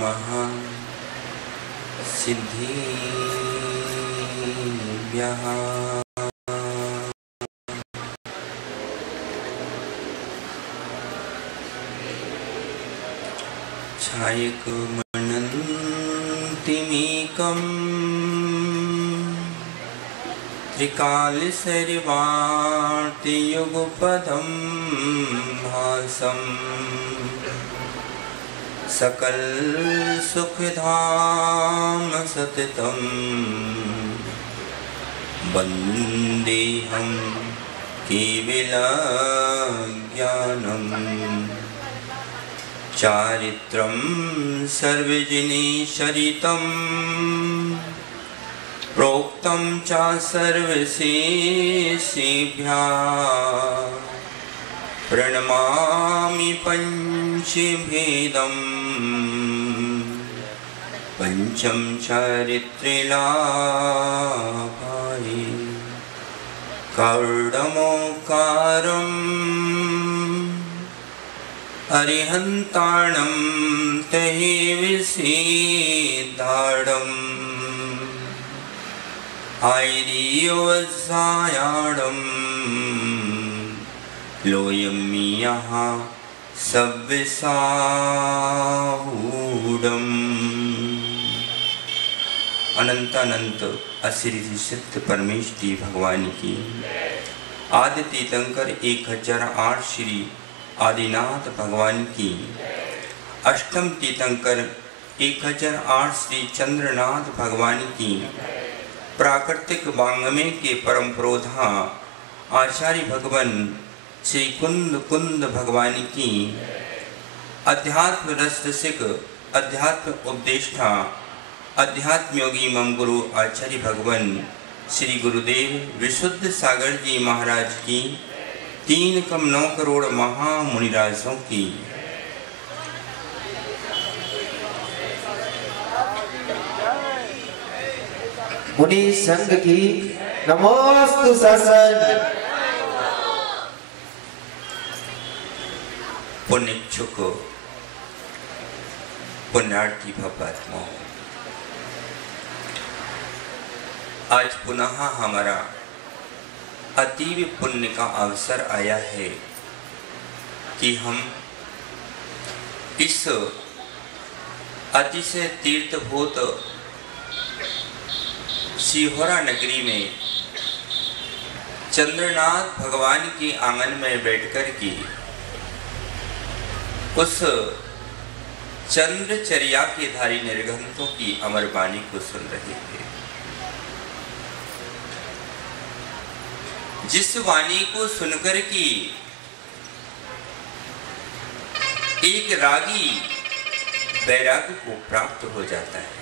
नमः सिद्धिभ्यः। छायकमनन्तिमेकं त्रिकालशैर्वार्तियुगपदं भासम् सकल सुखधाम सततं वन्देऽहं केवलज्ञानम् चारित्रं सर्वजनैश्चरितं प्रोक्तं च सर्वशेषेभ्यः प्रणमामि पञ्चभेदम् पंचम चारित्र्यलाभाय कर्दमोकारम् अरिहन्ताणं तहि विषेदाडम् आयर्यवसायाडम् लोयमियः सव्यसाहूडम्। अनंत अनंत असिद्धि सिद्ध परमेश्वरी भगवान की आदि तीर्थंकर 1008 श्री आदिनाथ भगवान की अष्टम तीर्थंकर 1008 श्री चंद्रनाथ भगवान की प्राकृतिक वांग्मय के परम प्रोधा आचार्य भगवान श्री कुंद कुंद भगवान की अध्यात्म रस रसिक अध्यात्म उपदेष्टा अध्यात्म योगी मम गुरु आचार्य भगवान श्री गुरुदेव विशुद्ध सागर जी महाराज की 3,9 करोड़ महामुनिराजों की मुनि संघ की नमोस्तु ससन। पुण्यच्छुक पुण्यार्थी भवात्मा, आज पुनः हमारा अतीव पुण्य का अवसर आया है कि हम इस अतिशय तीर्थभूत शिहोरा नगरी में चंद्रनाथ भगवान के आंगन में बैठकर के उस चंद्रचर्या के धारी निर्घंटों की अमर वाणी को सुन रहे थे, जिस वाणी को सुनकर के एक रागी वैराग्य को प्राप्त हो जाता है,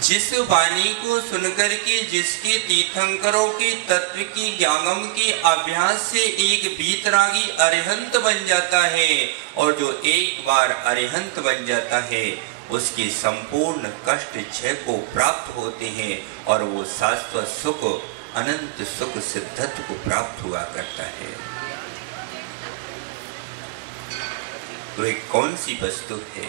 जिस वाणी को सुनकर के जिसके तीर्थंकरों के तत्व की ज्ञानम के अभ्यास से एक वीतरागी अरिहंत बन जाता है, और जो एक बार अरिहंत बन जाता है उसके संपूर्ण कष्ट क्षय को प्राप्त होते हैं और वो शाश्वत सुख अनंत सुख सिद्धत्व को प्राप्त हुआ करता है। वह कौन सी वस्तु है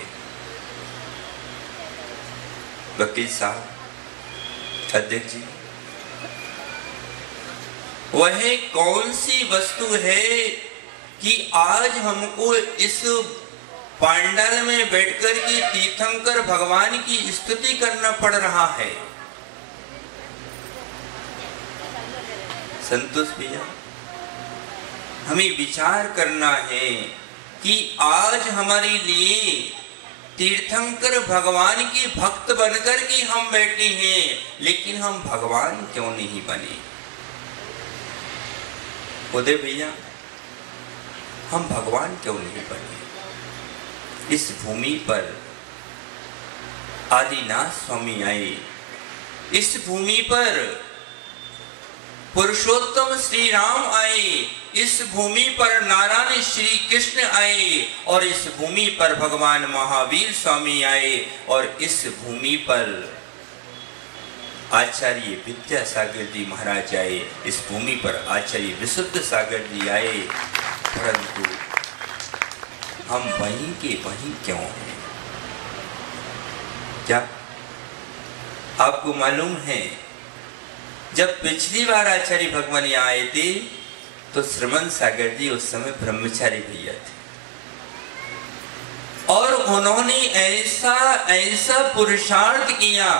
वकील साहब, अध्यक्ष जी? वह कौन सी वस्तु है कि आज हमको इस पांडाल में बैठकर के तीर्थंकर भगवान की स्तुति करना पड़ रहा है? संतोष भैया, हमें विचार करना है कि आज हमारे लिए तीर्थंकर भगवान के भक्त बनकर के हम बैठे हैं, लेकिन हम भगवान क्यों नहीं बने? उदय भैया, हम भगवान क्यों नहीं बने? इस भूमि पर आदिनाथ स्वामी आए, इस भूमि पर पुरुषोत्तम श्री राम आए, इस भूमि पर नारायण श्री कृष्ण आए, और इस भूमि पर भगवान महावीर स्वामी आए, और इस भूमि पर आचार्य विद्यासागर जी महाराज आए, इस भूमि पर आचार्य विशुद्ध सागर जी आए। परंतु हम वहीं के वहीं क्यों हैं? क्या आपको मालूम है, जब पिछली बार आचार्य भगवान यहाँ आए थे तो श्रमण सागर जी उस समय ब्रह्मचारी भैया थे और उन्होंने ऐसा ऐसा पुरुषार्थ किया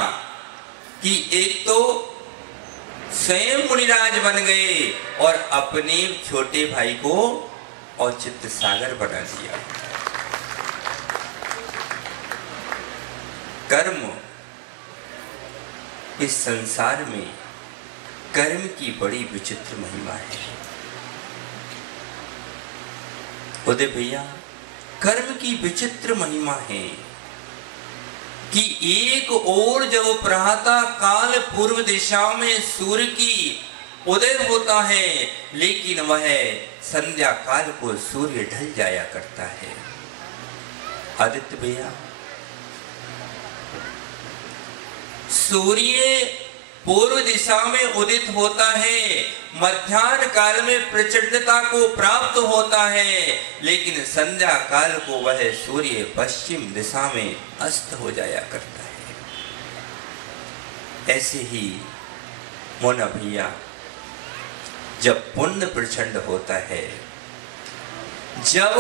कि एक तो स्वयं मुनिराज बन गए और अपने छोटे भाई को औचित्य सागर बना दिया। कर्म, इस संसार में कर्म की बड़ी विचित्र महिमा है। उदय भैया, कर्म की विचित्र महिमा है कि एक ओर जब प्रातः काल पूर्व दिशा में सूर्य की उदय होता है, लेकिन वह संध्या काल को सूर्य ढल जाया करता है। आदित्य भैया, सूर्य पूर्व दिशा में उदित होता है, मध्याह्न काल में प्रचंडता को प्राप्त होता है, लेकिन संध्या काल को वह सूर्य पश्चिम दिशा में अस्त हो जाया करता है। ऐसे ही मोना भैया, जब पुण्य प्रचंड होता है, जब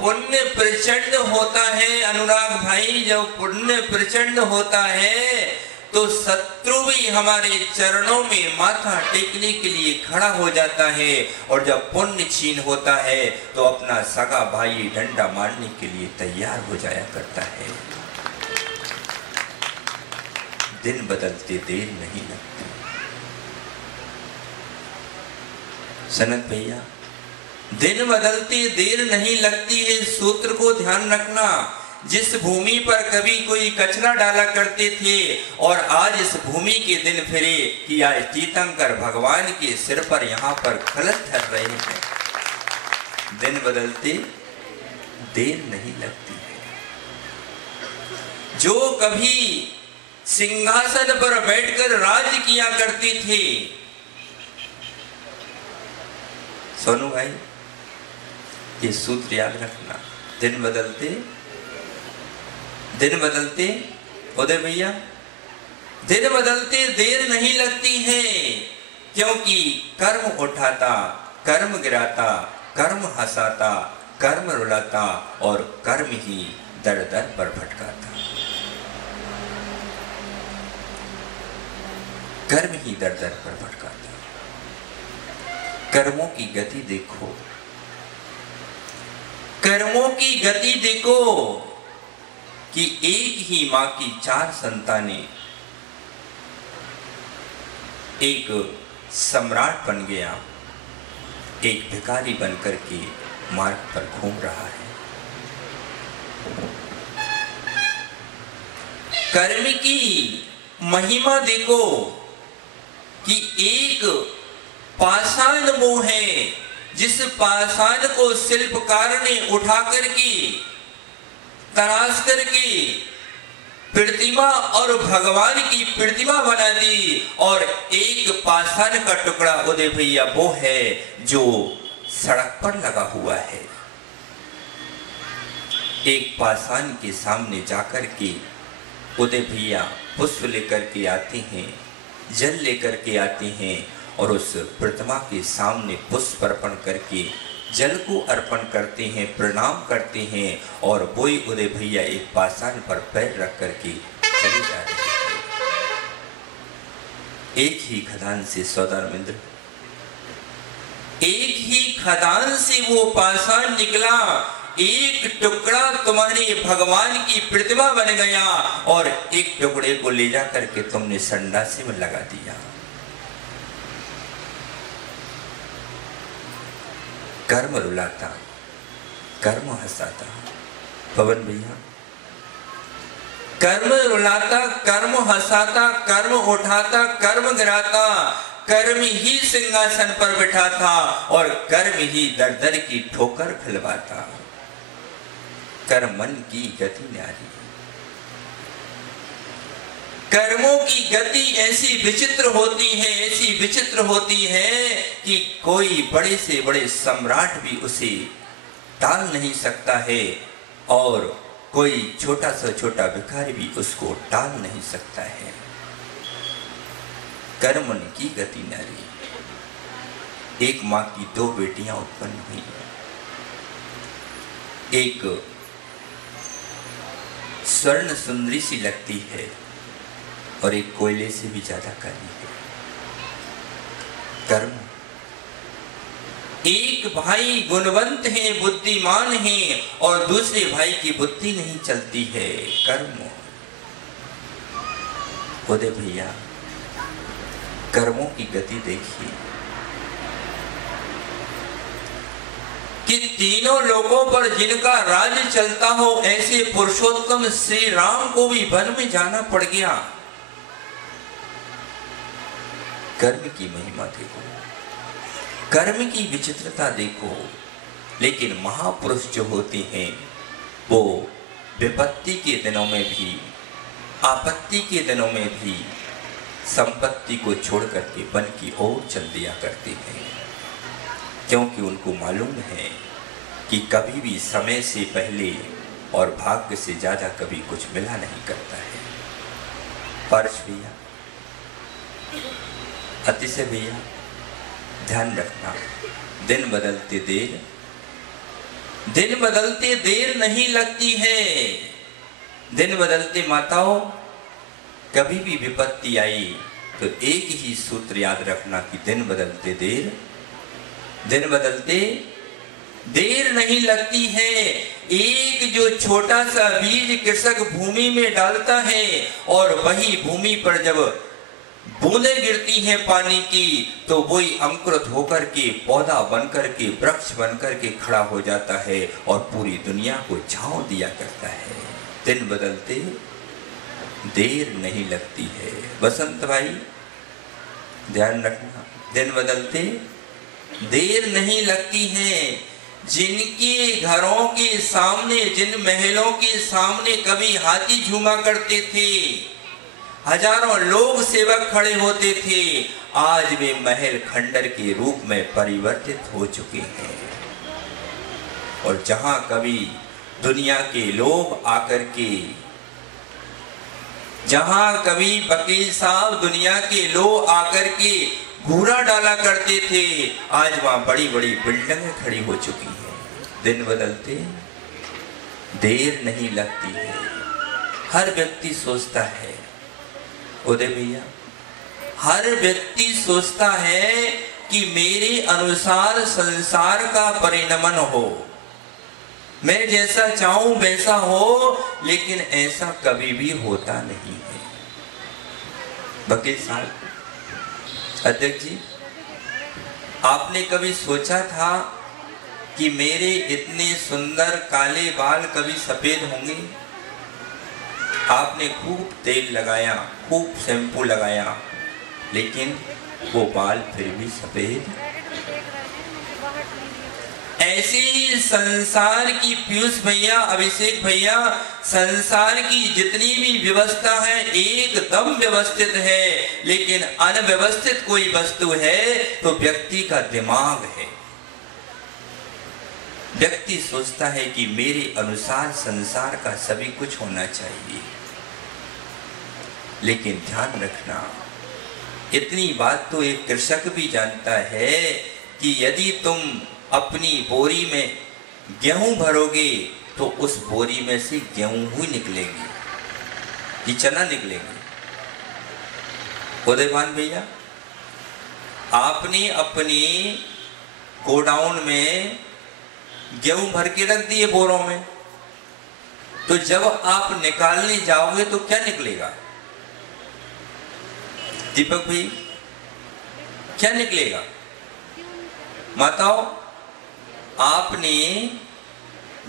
पुण्य प्रचंड होता है अनुराग भाई, जब पुण्य प्रचंड होता है तो शत्रु भी हमारे चरणों में माथा टेकने के लिए खड़ा हो जाता है, और जब पुण्य छीन होता है तो अपना सगा भाई डंडा मारने के लिए तैयार हो जाया करता है। दिन बदलते देर नहीं लगती। सनत भैया, दिन बदलते देर नहीं लगती है, सूत्र को ध्यान रखना। जिस भूमि पर कभी कोई कचरा डाला करते थे और आज इस भूमि के दिन फिरे कि आज तीर्थंकर भगवान के सिर पर यहाँ पर कलश धर रहे हैं। दिन बदलते देर नहीं लगती है। जो कभी सिंहासन पर बैठकर राज किया करते थे, सोनू भाई ये सूत्र याद रखना, दिन बदलते उदय भैया, दिन बदलते देर नहीं लगती है, क्योंकि कर्म उठाता, कर्म गिराता, कर्म हंसाता, कर्म रुलाता और कर्म ही दर दर पर भटकाता। कर्म ही दर दर पर भटकाता। कर्मों की गति देखो, कर्मों की गति देखो कि एक ही मां की 4 संतानें, एक सम्राट बन गया, एक भिखारी बनकर के मार्ग पर घूम रहा है। कर्म की महिमा देखो कि एक पाषाण वो है जिस पाषाण को शिल्पकार ने उठा करके तराश करके प्रतिमा और भगवान की प्रतिमा बना दी, और एक पाषाण का टुकड़ा उदय भैया वो है जो सड़क पर लगा हुआ है। एक पाषाण के सामने जाकर के उदय भैया पुष्प लेकर के आते हैं, जल लेकर के आते हैं और उस प्रतिमा के सामने पुष्प अर्पण करके जल को अर्पण करते हैं, प्रणाम करते हैं, और वही उदय भैया एक पाषाण पर पैर रख करके चले जा रहे हैं। एक ही खदान से सौदामिंद्र, एक ही खदान से वो पाषाण निकला, एक टुकड़ा तुम्हारे भगवान की प्रतिमा बन गया और एक टुकड़े को ले जा करके तुमने संडासी में लगा दिया। कर्म रुलाता, कर्म हंसाता। पवन भैया, कर्म रुलाता, कर्म हंसाता, कर्म उठाता, कर्म गिराता, कर्म ही सिंहासन पर बैठा था और कर्म ही दर दर की ठोकर खिलवाता। कर्म मन की गति न्यारी। कर्मों की गति ऐसी विचित्र होती है, ऐसी विचित्र होती है कि कोई बड़े से बड़े सम्राट भी उसे टाल नहीं सकता है। और कोई छोटा सा छोटा भिखारी भी उसको टाल नहीं सकता है। कर्मन की गति नारी। एक मां की 2 बेटियां उत्पन्न हुई। एक स्वर्ण सुंदरी सी लगती है और एक कोयले से भी ज्यादा काली है। कर्म। एक भाई गुणवंत है, बुद्धिमान है और दूसरे भाई की बुद्धि नहीं चलती है। कर्म। खुदे भैया कर्मों की गति देखिए कि तीनों लोगों पर जिनका राज चलता हो, ऐसे पुरुषोत्तम श्री राम को भी वन में जाना पड़ गया। कर्म की महिमा देखो, कर्म की विचित्रता देखो। लेकिन महापुरुष जो होते हैं वो विपत्ति के दिनों में भी, आपत्ति के दिनों में भी संपत्ति को छोड़ करके वन की ओर चल दिया करते हैं, क्योंकि उनको मालूम है कि कभी भी समय से पहले और भाग्य से ज्यादा कभी कुछ मिला नहीं करता है। पर्श भैया, अतिशय भैया ध्यान रखना, दिन बदलते देर नहीं लगती है। दिन बदलते माताओं, कभी भी विपत्ति आई तो एक ही सूत्र याद रखना कि दिन बदलते देर नहीं लगती है। एक जो छोटा सा बीज कृषक भूमि में डालता है और वही भूमि पर जब बूंदें गिरती हैं पानी की, तो वही अंकुरित होकर के पौधा बनकर के वृक्ष बनकर के खड़ा हो जाता है और पूरी दुनिया को छांव दिया करता है। दिन बदलते देर नहीं लगती है। बसंत भाई ध्यान रखना, दिन बदलते देर नहीं लगती है। जिनके घरों के सामने, जिन महलों के सामने कभी हाथी झूमा करते थे, हजारों लोग सेवक खड़े होते थे, आज वे महल खंडर के रूप में परिवर्तित हो चुके हैं। और जहां कभी दुनिया के लोग आकर के, जहां कभी वकील साहब दुनिया के लोग आकर के घूरा डाला करते थे, आज वहां बड़ी बड़ी बिल्डिंगें खड़ी हो चुकी हैं। दिन बदलते देर नहीं लगती है। हर व्यक्ति सोचता है, उदय भैया, हर व्यक्ति सोचता है कि मेरे अनुसार संसार का परिणमन हो, मैं जैसा चाहूं वैसा हो, लेकिन ऐसा कभी भी होता नहीं है। वकील साहब, अध्यक्ष जी, आपने कभी सोचा था कि मेरे इतने सुंदर काले बाल कभी सफेद होंगे? आपने खूब तेल लगाया, खूब शैम्पू लगाया, लेकिन वो बाल फिर भी सफेद। ऐसे ही संसार की पीयूष भैया, अभिषेक भैया, संसार की जितनी भी व्यवस्था है एकदम व्यवस्थित है, लेकिन अनव्यवस्थित कोई वस्तु है तो व्यक्ति का दिमाग है। व्यक्ति सोचता है कि मेरे अनुसार संसार का सभी कुछ होना चाहिए, लेकिन ध्यान रखना, इतनी बात तो एक कृषक भी जानता है कि यदि तुम अपनी बोरी में गेहूं भरोगे तो उस बोरी में से गेहूं ही निकलेंगे, कि चना निकलेंगे। उदयभान भैया, आपने अपनी गोडाउन में गेहूं भर के रख दिए बोरों में, तो जब आप निकालने जाओगे तो क्या निकलेगा? दीपक भाई, क्या निकलेगा? माताओ, आपने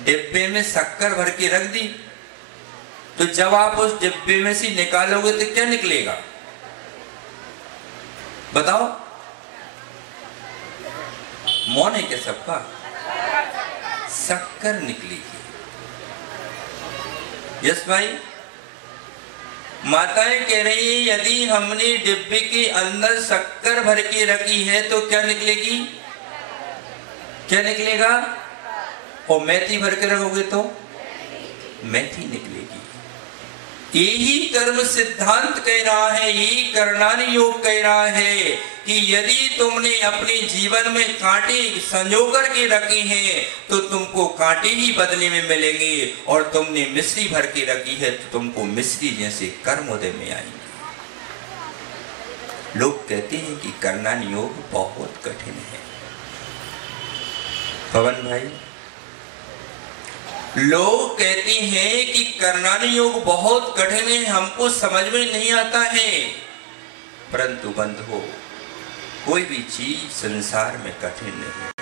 डिब्बे में शक्कर भर के रख दी, तो जब आप उस डिब्बे में से निकालोगे तो क्या निकलेगा? बताओ। मौन है क्या सबका? शक्कर निकलेगी। यस भाई, माताएं कह रही है यदि हमने डिब्बे के अंदर शक्कर भर के रखी है तो क्या निकलेगी? क्या निकलेगा? और मेथी भर के रखोगे तो मैथी निकलेगी। यही कर्म सिद्धांत कह रहा है, यही करणानि योग कह रहा है कि यदि तुमने अपने जीवन में कांटे संजो कर के रखे हैं तो तुमको कांटे ही बदले में मिलेंगे, और तुमने मिश्री भर के रखी है तो तुमको मिश्री जैसे कर्म उदय में आएंगे। लोग कहते हैं कि करणानि योग बहुत कठिन है। पवन भाई, लोग कहते हैं कि करणानि योग बहुत कठिन है, हमको समझ में नहीं आता है। परंतु बंधुओं, कोई भी चीज संसार में कठिन नहीं है,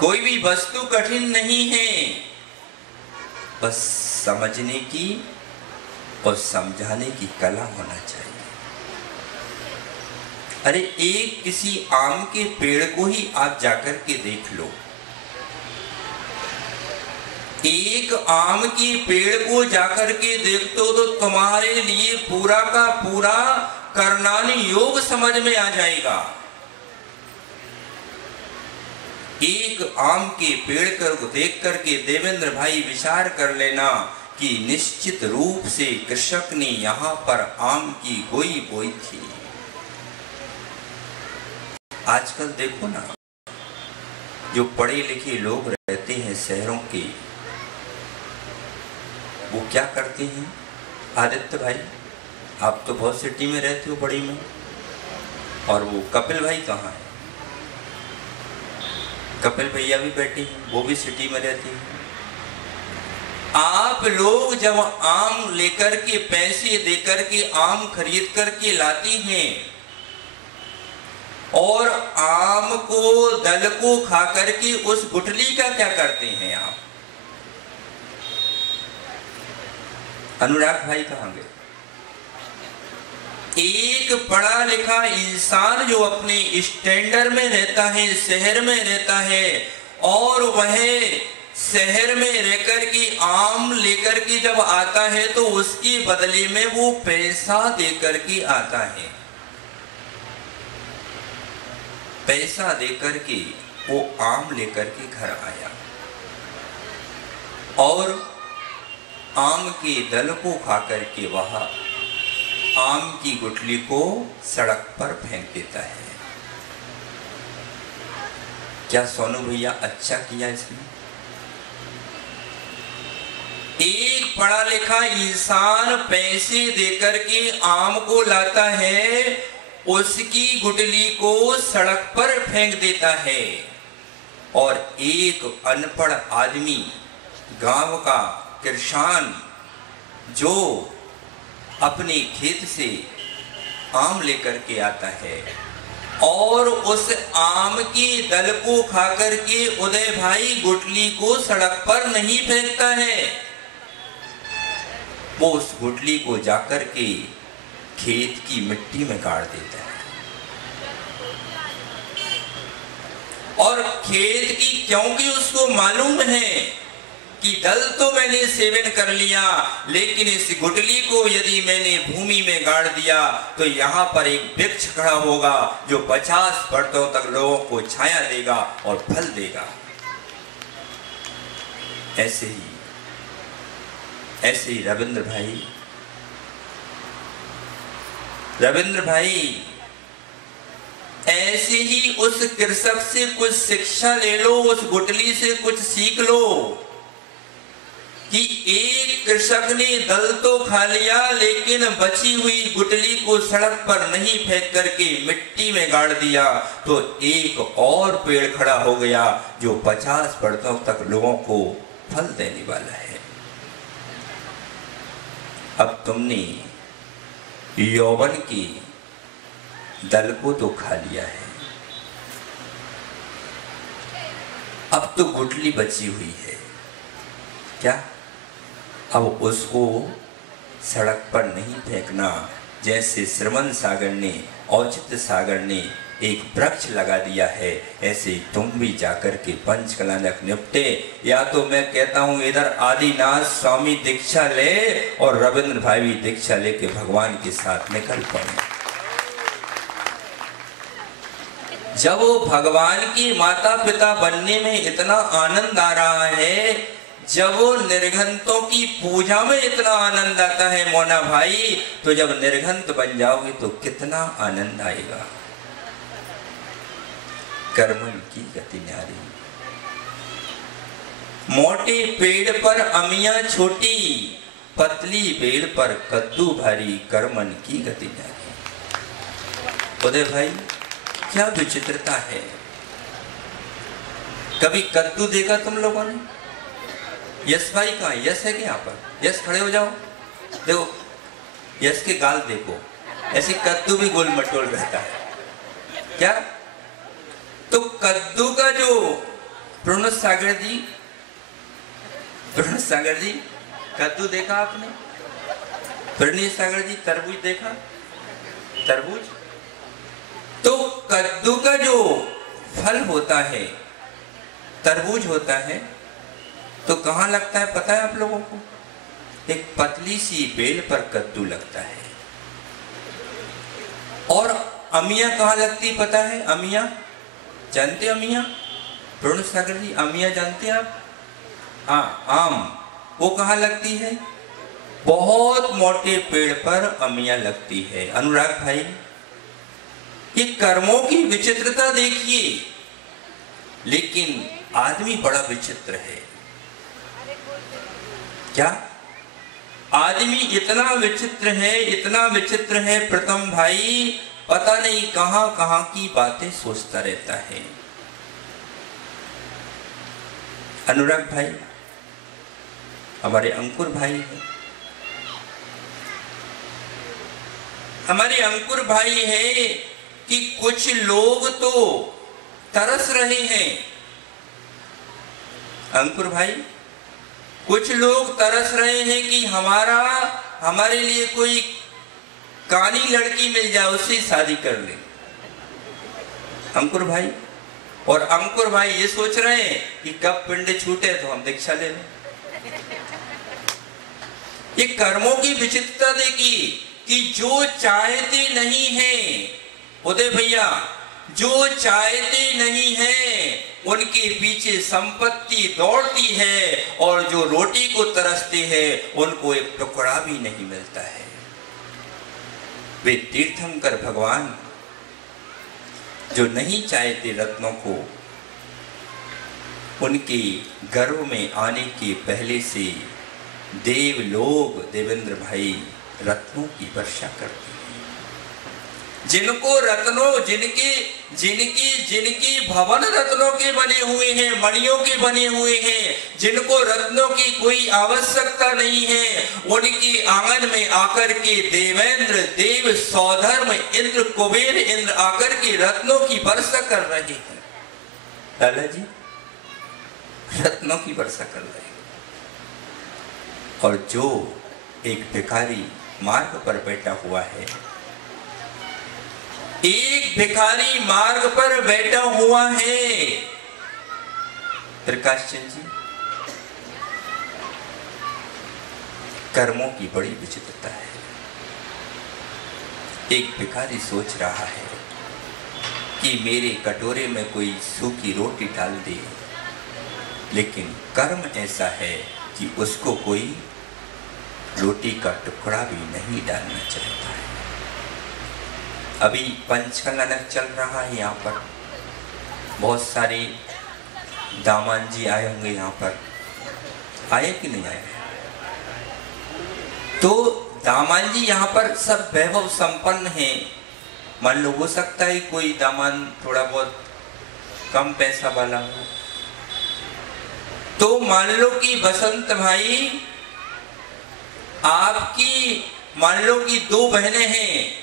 कोई भी वस्तु कठिन नहीं है, बस समझने की और समझाने की कला होना चाहिए। अरे एक किसी आम के पेड़ को ही आप जाकर के देख लो, एक आम के पेड़ को जाकर के देख तो तुम्हारे लिए पूरा का पूरा करणानि योग समझ में आ जाएगा। एक आम के पेड़ को देख करके देवेंद्र भाई विचार कर लेना कि निश्चित रूप से कृषक ने यहाँ पर आम की गोई बोई थी। आजकल देखो ना, जो पढ़े लिखे लोग रहते हैं शहरों के, वो क्या करते हैं? आदित्य भाई, आप तो बहुत सिटी में रहते हो, बड़ी में, और वो कपिल भाई कहाँ है? कपिल भैया भी बैठे हैं, वो भी सिटी में रहते हैं। आप लोग जब आम लेकर के पैसे देकर के आम खरीद करके लाती हैं और आम को दल को खा करके उस गुठली का क्या करते हैं आप? अनुराग भाई कहाँ गए? एक पढ़ा लिखा इंसान जो अपने स्टैंडर्ड में रहता है, शहर में रहता है, और वह शहर में रहकर के आम लेकर के जब आता है तो उसके बदले में वो पैसा देकर के आता है। पैसा देकर के वो आम लेकर के घर आया और आम के दल को खाकर के वह आम की गुठली को सड़क पर फेंक देता है। क्या सोनू भैया अच्छा किया इसने? एक पढ़ा लिखा इंसान पैसे देकर के आम को लाता है, उसकी गुठली को सड़क पर फेंक देता है, और एक अनपढ़ आदमी, गांव का किसान, जो अपने खेत से आम लेकर के आता है और उस आम के दल को खाकर के उदय भाई गुठली को सड़क पर नहीं फेंकता है, वो उस गुठली को जाकर के खेत की मिट्टी में गाड़ देता है। और खेत की, क्योंकि उसको मालूम है कि दल तो मैंने सेवन कर लिया, लेकिन इस गुठली को यदि मैंने भूमि में गाड़ दिया तो यहाँ पर एक वृक्ष खड़ा होगा जो 50 वर्षों तक लोगों को छाया देगा और फल देगा। ऐसे ही रविंद्र भाई ऐसे ही उस कृषक से कुछ शिक्षा ले लो, उस गुठली से कुछ सीख लो कि एक कृषक ने दल तो खा लिया लेकिन बची हुई गुठली को सड़क पर नहीं फेंक करके मिट्टी में गाड़ दिया तो एक और पेड़ खड़ा हो गया जो 50 वर्षों तक लोगों को फल देने वाला है। अब तुमने यौवन की दल को तो खा लिया है, अब तो गुठली बची हुई है क्या? अब उसको सड़क पर नहीं फेंकना। जैसे श्रवण सागर ने, औचित्य सागर ने एक वृक्ष लगा दिया है, ऐसे तुम भी जाकर के पंचकलानक निपटे। या तो मैं कहता हूं इधर आदिनाथ स्वामी दीक्षा ले और रविंद्र भाई भी दीक्षा लेके भगवान के साथ निकल पड़े। जब वो भगवान की माता पिता बनने में इतना आनंद आ रहा है, जब वो निर्घंतों की पूजा में इतना आनंद आता है मोना भाई, तो जब निर्घंत बन जाओगे तो कितना आनंद आएगा। कर्मन की गति न्यारी, मोटे पेड़ पर अमिया छोटी, पतली बेल पर कद्दू भारी, कर्मन की गति न्यारी। उदय भाई क्या विचित्रता है। कभी कद्दू देखा तुम लोगों ने? यश भाई कहाँ? यश है कि यहाँ पर? यश खड़े हो जाओ, देखो यश के गाल देखो, ऐसे कद्दू भी गोल मटोल रहता है क्या? तो कद्दू का जो प्रणत सागर जी कद्दू देखा आपने? प्रणीत सागर जी तरबूज देखा? तरबूज तो कद्दू का जो फल होता है, तरबूज होता है, तो कहाँ लगता है पता है आप लोगों को? एक पतली सी बेल पर कद्दू लगता है। और अमिया कहाँ लगती पता है? अमिया जानते हैं? अमिया प्रणव सागर जी अमिया जानते हैं आप? हाँ, आम, वो कहाँ लगती है? बहुत मोटे पेड़ पर अमिया लगती है। अनुराग भाई ये कर्मों की विचित्रता देखिए, लेकिन आदमी बड़ा विचित्र है। क्या आदमी इतना विचित्र है प्रथम भाई, पता नहीं कहां कहां की बातें सोचता रहता है। अनुराग भाई हमारे अंकुर भाई हैं, हमारे अंकुर भाई है कि कुछ लोग तो तरस रहे हैं। अंकुर भाई कुछ लोग तरस रहे हैं कि हमारे लिए कोई काली लड़की मिल जाए, उससे शादी कर ले। अंकुर भाई और अंकुर भाई ये सोच रहे हैं कि कब पिंड छूटे तो हम दीक्षा ले लें। ये कर्मों की विचित्रता देखिए कि जो चाहते नहीं है उदय भैया, जो चाहते नहीं है उनके पीछे संपत्ति दौड़ती है, और जो रोटी को तरसते हैं उनको एक टुकड़ा भी नहीं मिलता है। वे तीर्थंकर भगवान जो नहीं चाहते रत्नों को, उनके गर्भ में आने के पहले से देवलोक देवेंद्र भाई रत्नों की वर्षा करते हैं। जिनको रत्नों जिनके भवन रत्नों के बने हुए हैं, मणियों के बने हुए हैं, जिनको रत्नों की कोई आवश्यकता नहीं है, उनके आंगन में आकर के देवेंद्र देव सौधर्म इंद्र कुबेर इंद्र आकर के रत्नों की वर्षा कर रहे हैं। लाला जी रत्नों की वर्षा कर रहे हैं। और जो एक भिखारी मार्ग पर बैठा हुआ है, एक भिखारी मार्ग पर बैठा हुआ है, प्रकाश चंद जी, कर्मों की बड़ी विचित्रता है। एक भिखारी सोच रहा है कि मेरे कटोरे में कोई सूखी रोटी डाल दे, लेकिन कर्म ऐसा है कि उसको कोई रोटी का टुकड़ा भी नहीं डालना चाहता है। अभी पंचकलनक चल रहा है, यहाँ पर बहुत सारे दामान जी आए होंगे, यहाँ पर आए कि नहीं आए? तो दामान जी यहाँ पर सब वैभव संपन्न हैं। मान लो हो सकता है कोई दामान थोड़ा बहुत कम पैसा वाला हो, तो मान लो कि बसंत भाई आपकी मान लो कि 2 बहनें हैं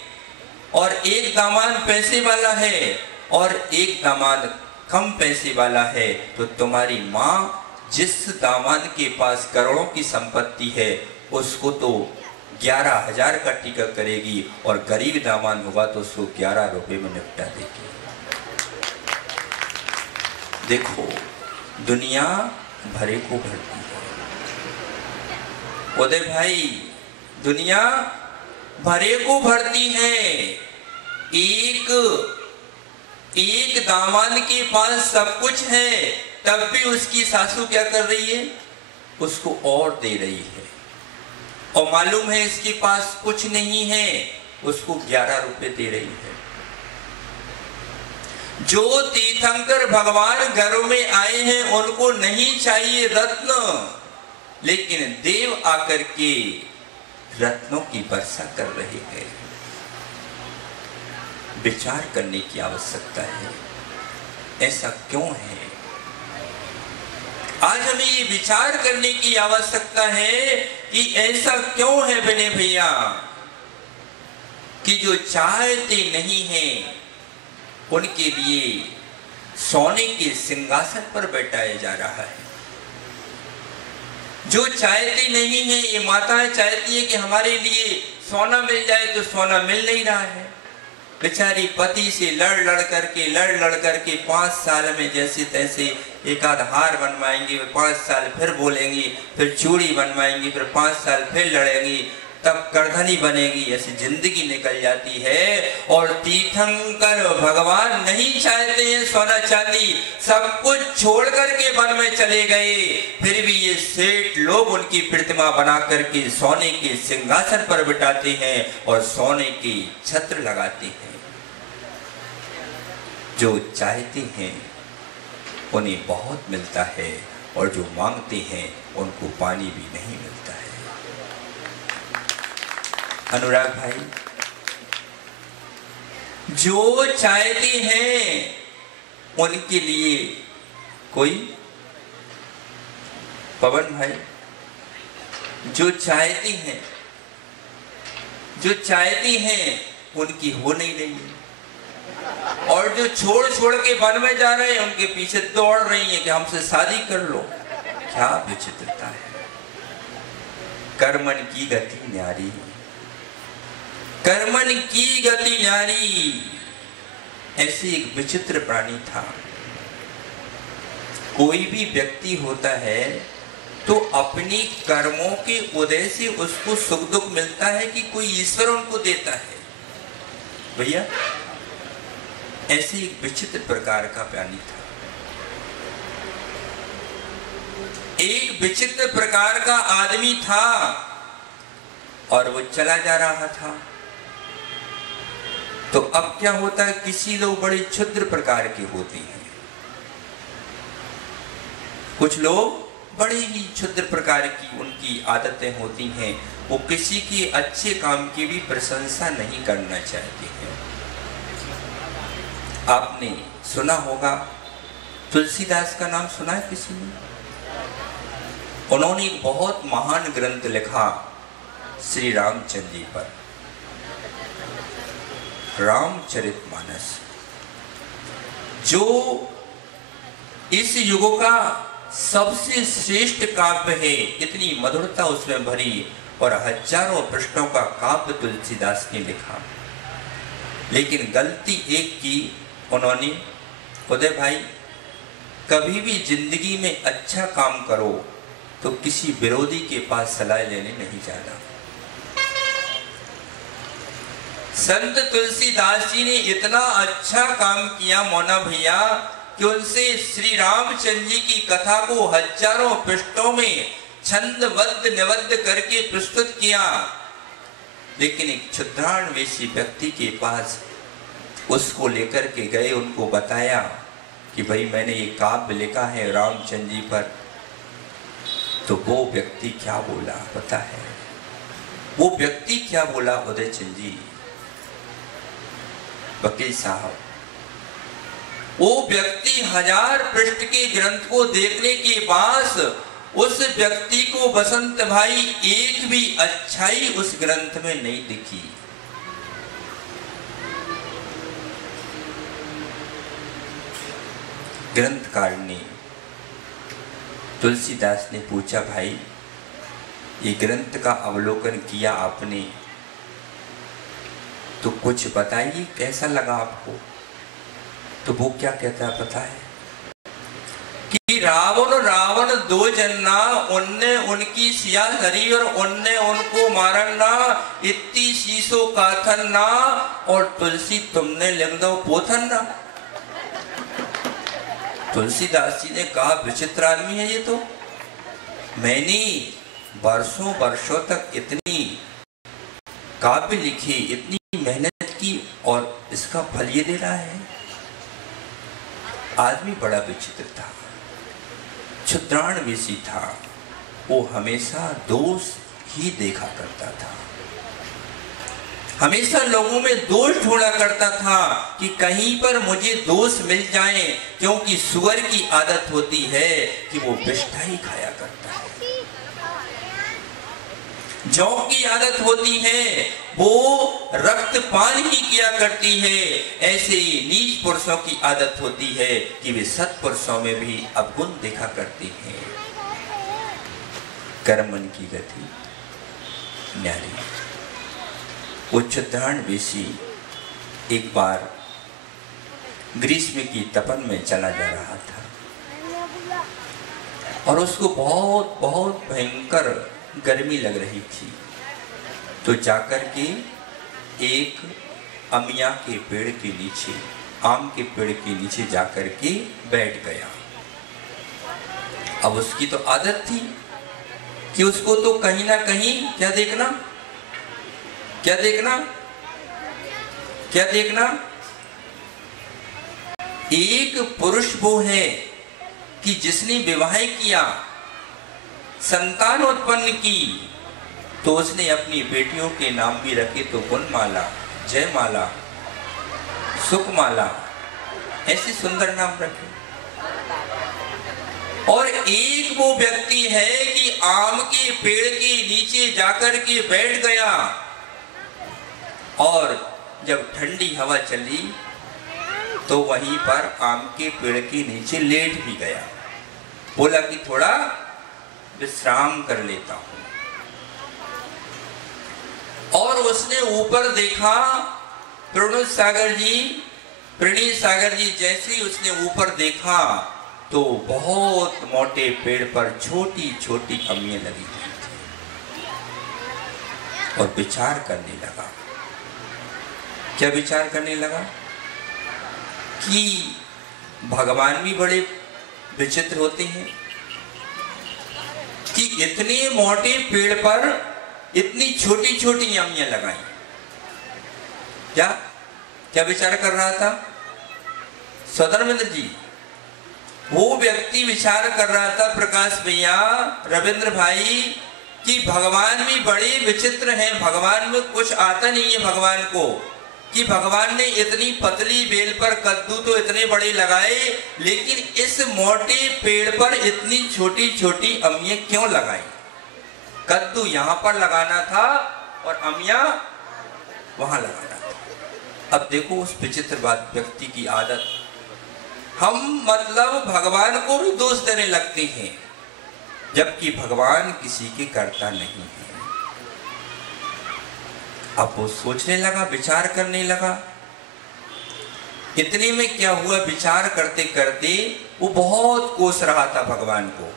और एक दामाद पैसे वाला है और एक दामाद कम पैसे वाला है, तो तुम्हारी माँ जिस दामाद के पास करोड़ों की संपत्ति है उसको तो 11,000 का टीका करेगी, और गरीब दामाद होगा तो उसको 11 रुपए में निपटा देगी। देखो दुनिया भरे को भरती है उदय भाई, दुनिया भरे को भरती है। एक एक दामाद के पास सब कुछ है, तब भी उसकी सासू क्या कर रही है? उसको और दे रही है। और मालूम है इसके पास कुछ नहीं है, उसको 11 रुपए दे रही है। जो तीर्थंकर भगवान घरों में आए हैं उनको नहीं चाहिए रत्न, लेकिन देव आकर के रत्नों की वर्षा कर रहे हैं। विचार करने की आवश्यकता है, ऐसा क्यों है? आज हमें ये विचार करने की आवश्यकता है कि ऐसा क्यों है बने भैया, कि जो चाहते नहीं हैं उनके लिए सोने के सिंहासन पर बैठाया जा रहा है। जो चाहते नहीं है, ये माताएं चाहती है कि हमारे लिए सोना मिल जाए, तो सोना मिल नहीं रहा है। बेचारी पति से लड़ लड़ करके 5 साल में जैसे तैसे एक आध हार बनवाएंगी, 5 साल फिर बोलेंगी, फिर चूड़ी बनवाएंगी, फिर 5 साल फिर लड़ेंगी, तब करधनी बनेगी। ऐसी जिंदगी निकल जाती है। और तीर्थंकर भगवान नहीं चाहते हैं सोना चांदी, सब कुछ छोड़ करके वन में चले गए, फिर भी ये सेठ लोग उनकी प्रतिमा बना करके सोने के सिंहासन पर बिठाते हैं और सोने की छत्र लगाते हैं। जो चाहते हैं उन्हें बहुत मिलता है, और जो मांगते हैं उनको पानी भी नहीं मिलता है। अनुराग भाई, जो चाहते हैं उनके लिए कोई, पवन भाई, जो चाहते हैं उनकी हो नहीं रही है, और जो छोड़ के वन में जा रहे हैं उनके पीछे दौड़ रही है कि हमसे शादी कर लो। क्या विचित्रता है। कर्मन की गति न्यारी, कर्मन की गति न्यारी। ऐसे एक विचित्र प्राणी था। कोई भी व्यक्ति होता है तो अपनी कर्मों के उदय से उसको सुख दुख मिलता है कि कोई ईश्वर उनको देता है। भैया, ऐसे एक विचित्र प्रकार का प्राणी था। एक विचित्र प्रकार का आदमी था और वो चला जा रहा था। तो अब क्या होता है, किसी लोग बड़े क्षुद्र प्रकार के होते हैं, कुछ लोग बड़े ही क्षुद्र प्रकार की उनकी आदतें होती हैं। वो किसी के अच्छे काम की भी प्रशंसा नहीं करना चाहते हैं। आपने सुना होगा, तुलसीदास का नाम सुना है किसी ने? उन्होंने एक बहुत महान ग्रंथ लिखा श्री रामचंद्र जी पर, रामचरितमानस, जो इस युग का सबसे श्रेष्ठ काव्य है। इतनी मधुरता उसमें भरी और हजारों पृष्ठों का काव्य तुलसीदास ने लिखा। लेकिन गलती एक की उन्होंने, उदय भाई, कभी भी जिंदगी में अच्छा काम करो तो किसी विरोधी के पास सलाह लेने नहीं जाना। संत तुलसीदास जी ने इतना अच्छा काम किया मोना भैया कि उनसे श्री रामचंद्र जी की कथा को हजारों पृष्ठों में छंदबद्ध निबद्ध करके प्रस्तुत किया। लेकिन एक क्षुद्रान्वेषी व्यक्ति के पास उसको लेकर के गए, उनको बताया कि भाई मैंने ये काव्य लिखा है रामचंद्र जी पर। तो वो व्यक्ति क्या बोला पता है? वो व्यक्ति क्या बोला उदय चंद जी, वकील साहब? वो व्यक्ति 1000 पृष्ठ के ग्रंथ को देखने के बाद उस व्यक्ति को बसंत भाई एक भी अच्छाई उस ग्रंथ में नहीं दिखी। ग्रंथकार ने, तुलसीदास ने पूछा, भाई ये ग्रंथ का अवलोकन किया आपने तो कुछ बताइए कैसा लगा आपको? तो वो क्या कहता है पता है कि रावण दो जन्ना, उनने उनकी सिया धरी और उनने उनको मारना, इतनी शीशो काथन ना, और तुलसी तुमने लिंग दो पोथन ना। तुलसीदास जी ने कहा विचित्र आदमी है ये तो, मैंने वर्षों वर्षों तक इतनी काव्य लिखी, इतनी मेहनत की और इसका फल ये दे रहा है। आदमी बड़ा विचित्र था, क्षुद्राण वेशी था, वो हमेशा दोष ही देखा करता था, हमेशा लोगों में दोष ढूंढा करता था कि कहीं पर मुझे दोष मिल जाए, क्योंकि सुअर की आदत होती है कि वो विष्ठा ही खाया करता है, जौ की आदत होती है वो रक्तपान ही किया करती है। ऐसे ही नीच पुरुषों की आदत होती है कि वे सत्पुरुषों में भी अवगुण देखा करते हैं। कर्म मन की गति न्यारी। उच्चधारण वेशी एक बार ग्रीष्म की तपन में चला जा रहा था और उसको बहुत बहुत भयंकर गर्मी लग रही थी, तो जाकर के एक अमिया के पेड़ के नीचे, आम के पेड़ के नीचे जाकर के बैठ गया। अब उसकी तो आदत थी कि उसको तो कहीं ना कहीं क्या देखना, क्या देखना, क्या देखना, एक पुरुष वो है कि जिसने विवाह किया, संतान उत्पन्न की, तो उसने अपनी बेटियों के नाम भी रखे, तो गुणमाला, जयमाला, सुखमाला, ऐसे सुंदर नाम रखे। और एक वो व्यक्ति है कि आम के पेड़ के नीचे जाकर के बैठ गया और जब ठंडी हवा चली तो वहीं पर आम के पेड़ के नीचे लेट भी गया, बोला कि थोड़ा विश्राम कर लेता हूं। और उसने ऊपर देखा, प्रणीत सागर जी जैसे ही उसने ऊपर देखा तो बहुत मोटे पेड़ पर छोटी छोटी अमियां लगी हुई थी और विचार करने लगा। क्या विचार करने लगा कि भगवान भी बड़े विचित्र होते हैं कि इतने मोटे पेड़ पर इतनी छोटी छोटी अमियां लगाई। क्या क्या विचार कर रहा था स्वधर्मेंद्र जी? वो व्यक्ति विचार कर रहा था, प्रकाश भैया, रविंद्र भाई, कि भगवान भी बड़े विचित्र हैं, भगवान में कुछ आता नहीं है भगवान को, कि भगवान ने इतनी पतली बेल पर कद्दू तो इतने बड़े लगाए, लेकिन इस मोटे पेड़ पर इतनी छोटी छोटी अमियां क्यों लगाई? कद्दू यहां पर लगाना था और अमियां वहां लगाना था। अब देखो उस विचित्र व्यक्ति की आदत, हम मतलब भगवान को भी दोष देने लगते हैं, जबकि भगवान किसी के कर्ता नहीं है। अब वो सोचने लगा, विचार करने लगा। इतने में क्या हुआ, विचार करते करते वो बहुत कोस रहा था भगवान को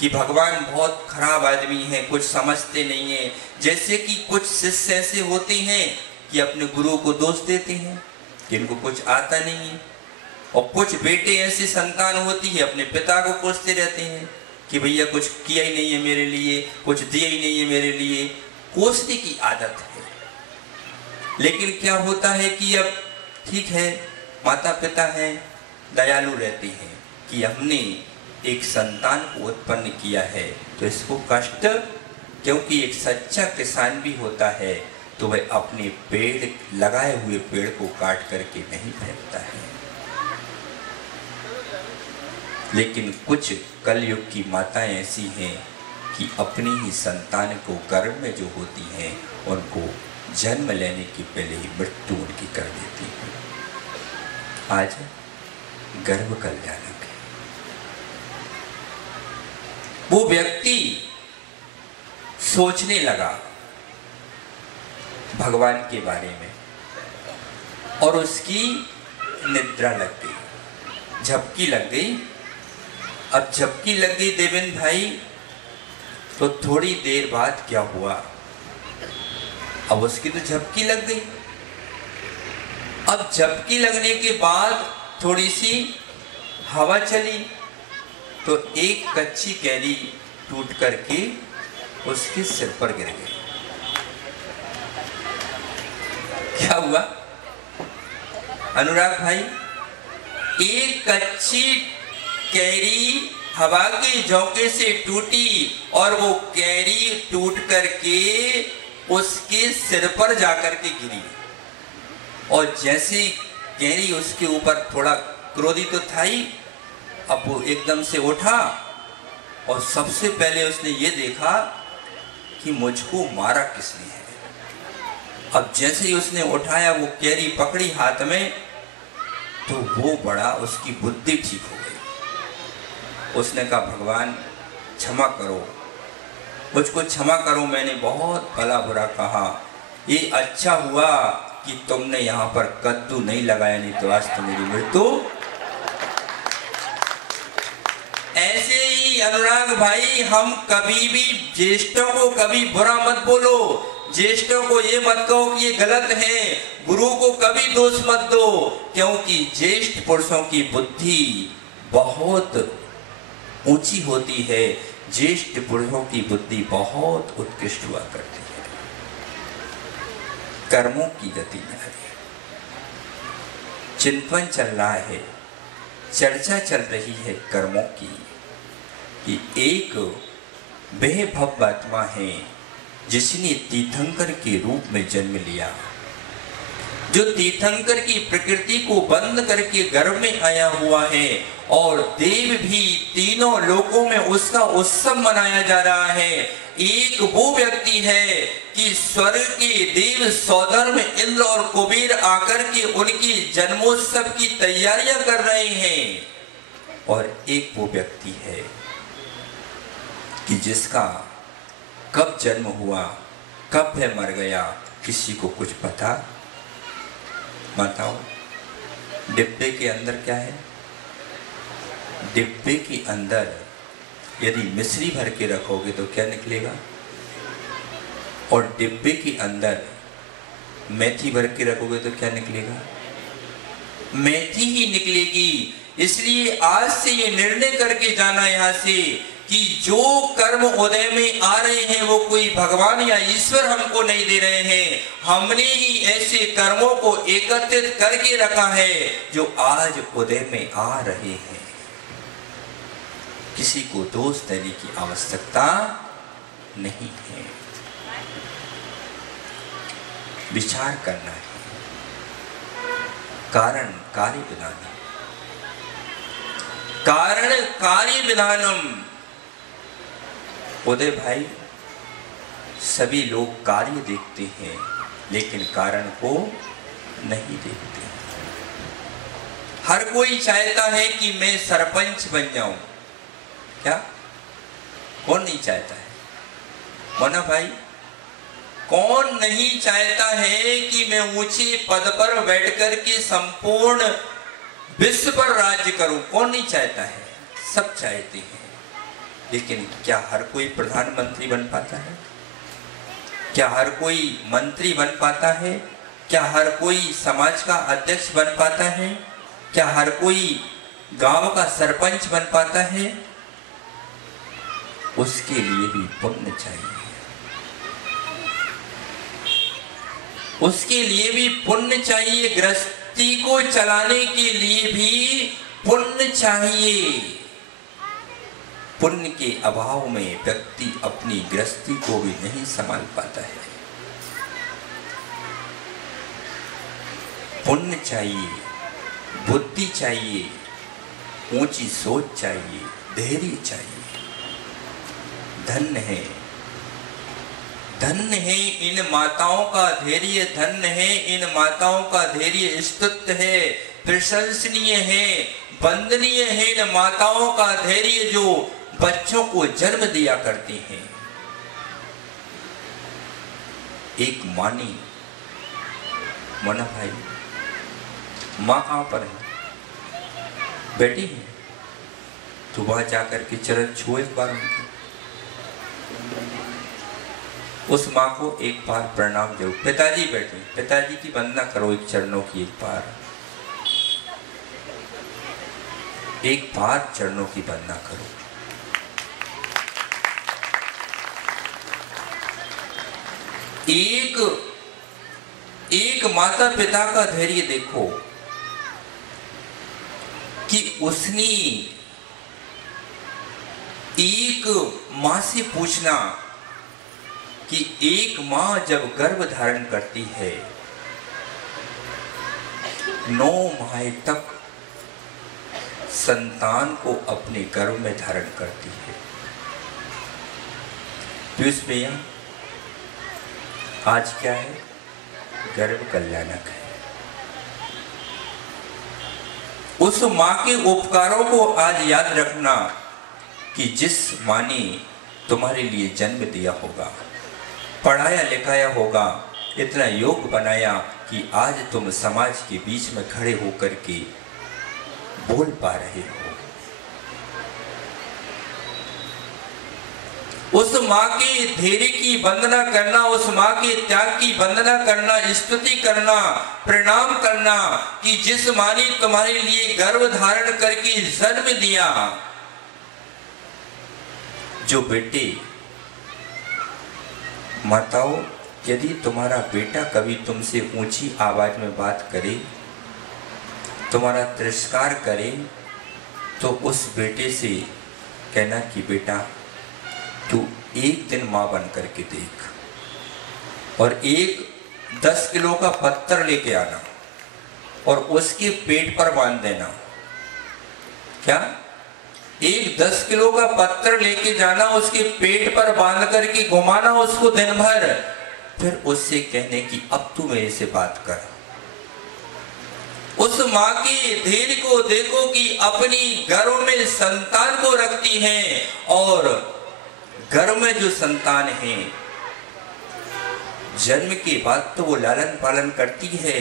कि भगवान बहुत खराब आदमी है, कुछ समझते नहीं है। जैसे कि कुछ शिष्य ऐसे होते हैं कि अपने गुरु को दोष देते हैं कि इनको कुछ आता नहीं है, और कुछ बेटे ऐसी संतान होती है अपने पिता को कोसते रहते हैं कि भैया कुछ किया ही नहीं है मेरे लिए, कुछ दिया ही नहीं है मेरे लिए। कोसने की आदत है। लेकिन क्या होता है कि अब ठीक है, माता पिता हैं, दयालु रहते हैं कि हमने एक संतान को उत्पन्न किया है तो इसको कष्ट, क्योंकि एक सच्चा किसान भी होता है तो वह अपने पेड़, लगाए हुए पेड़ को काट करके नहीं फेंकता है। लेकिन कुछ कलयुग की माताएं ऐसी हैं कि अपनी ही संतान को गर्भ में जो होती हैं उनको जन्म लेने के पहले ही मृत्यु उनकी कर देती है। आज गर्भ कल्याणक है। वो व्यक्ति सोचने लगा भगवान के बारे में और उसकी निद्रा लग गई, झपकी लग गई। अब झपकी लग गई देवेंद्र भाई, तो थोड़ी देर बाद क्या हुआ, अब उसकी तो झपकी लग गई। अब झपकी लगने के बाद थोड़ी सी हवा चली तो एक कच्ची कैरी टूट करके उसके सिर पर गिर गई। क्या हुआ अनुराग भाई? एक कच्ची कैरी हवा के झोंके से टूटी और वो कैरी टूट करके उसके सिर पर जाकर के गिरी। और जैसे कैरी उसके ऊपर, थोड़ा क्रोधित तो था ही, अब वो एकदम से उठा और सबसे पहले उसने ये देखा कि मुझको मारा किसने है। अब जैसे ही उसने उठाया, वो कैरी पकड़ी हाथ में, तो वो बड़ा उसकी बुद्धि ठीक हो गई। उसने कहा भगवान क्षमा करो, मुझको क्षमा करो, मैंने बहुत भला बुरा कहा। ये अच्छा हुआ कि तुमने यहाँ पर कद्दू नहीं लगाया, नहीं तो आज तो मेरी मृत्यु। ऐसे ही अनुराग भाई, हम कभी भी ज्येष्ठों को कभी बुरा मत बोलो, ज्येष्ठों को ये मत कहो कि ये गलत है, गुरु को कभी दोष मत दो, क्योंकि ज्येष्ठ पुरुषों की बुद्धि बहुत ऊंची होती है, ज्येष्ठ पुरुषों की बुद्धि बहुत उत्कृष्ट हुआ करती है। कर्मों की गति में है, चिंतन चल रहा है, चर्चा चल रही है कर्मों की, कि एक बेभव आत्मा है जिसने तीर्थंकर के रूप में जन्म लिया, जो तीर्थंकर की प्रकृति को बंद करके गर्भ में आया हुआ है, और देव भी तीनों लोकों में उसका उत्सव मनाया जा रहा है। एक वो व्यक्ति है कि स्वर्ग के देव सौदर में इंद्र और कुबेर आकर के उनकी जन्मोत्सव की तैयारियां कर रहे हैं, और एक वो व्यक्ति है कि जिसका कब जन्म हुआ, कब है मर गया, किसी को कुछ पता? बताओ, डिब्बे के अंदर क्या है? डिब्बे के अंदर यदि मिश्री भर के रखोगे तो क्या निकलेगा? और डिब्बे के अंदर मेथी भर के रखोगे तो क्या निकलेगा? मेथी ही निकलेगी। इसलिए आज से ये निर्णय करके जाना यहाँ से कि जो कर्म उदय में आ रहे हैं वो कोई भगवान या ईश्वर हमको नहीं दे रहे हैं, हमने ही ऐसे कर्मों को एकत्रित करके रखा है जो आज उदय में आ रहे हैं। किसी को दोष देने की आवश्यकता नहीं है, विचार करना है। कारण कार्य विधानम, कारण कार्य विधानम। उदय भाई, सभी लोग कार्य देखते हैं लेकिन कारण को नहीं देखते। हर कोई चाहता है कि मैं सरपंच बन जाऊं, क्या? कौन नहीं चाहता है? मोना भाई, कौन नहीं चाहता है कि मैं ऊंचे पद पर बैठकर के संपूर्ण विश्व पर राज्य करूं? कौन नहीं चाहता है? सब चाहते हैं, लेकिन क्या हर कोई प्रधानमंत्री बन पाता है? क्या हर कोई मंत्री बन पाता है? क्या हर कोई समाज का अध्यक्ष बन पाता है? क्या हर कोई गांव का सरपंच बन पाता है? उसके लिए भी पुण्य चाहिए, उसके लिए भी पुण्य चाहिए, गृहस्थी को चलाने के लिए भी पुण्य चाहिए। पुण्य के अभाव में व्यक्ति अपनी गृहस्थी को भी नहीं संभाल पाता है। पुण्य चाहिए, बुद्धि चाहिए, ऊंची सोच चाहिए, धैर्य चाहिए। धन्य है, धन्य है इन माताओं का धैर्य, धन्य है इन माताओं का धैर्य, स्तुत्य है, प्रशंसनीय है, वंदनीय है इन माताओं का धैर्य जो बच्चों को जन्म दिया करती हैं। एक मानी, मना भाई, माँ कहाँ पर है? बेटी है, तो वहां जाकर के चरण छुओ एक बार उनके। उस माँ को एक बार प्रणाम जरूर। पिताजी बैठे, पिताजी की वंदना करो एक चरणों की एक बार। एक बार चरणों की वंदना करो। एक माता पिता का धैर्य देखो कि उसने एक मां से पूछना कि एक मां जब गर्भ धारण करती है 9 माह तक संतान को अपने गर्भ में धारण करती है। पीयूष भैया, आज क्या है? गर्भ कल्याणक है। उस मां के उपकारों को आज याद रखना कि जिस मां ने तुम्हारे लिए जन्म दिया होगा, पढ़ाया लिखाया होगा, इतना योग बनाया कि आज तुम समाज के बीच में खड़े होकर के बोल पा रहे हो। उस मां के धैर्य की वंदना करना, उस मां के त्याग की वंदना करना, स्तुति करना, प्रणाम करना कि जिस मां ने तुम्हारे लिए गर्भ धारण करके जन्म दिया। जो बेटे, माताओं, यदि तुम्हारा बेटा कभी तुमसे ऊंची आवाज में बात करे, तुम्हारा तिरस्कार करे, तो उस बेटे से कहना कि बेटा तू एक दिन मां बन करके देख और एक 10 किलो का पत्थर लेके आना और उसके पेट पर बांध देना। क्या? एक 10 किलो का पत्थर लेके जाना, उसके पेट पर बांध करके घुमाना उसको दिन भर, फिर उससे कहने की अब तू मेरे से बात कर। उस मां के धैर्य को देखो कि अपनी गर्भ में संतान को रखती है और गर्भ में जो संतान है जन्म के बाद तो वो लालन पालन करती है,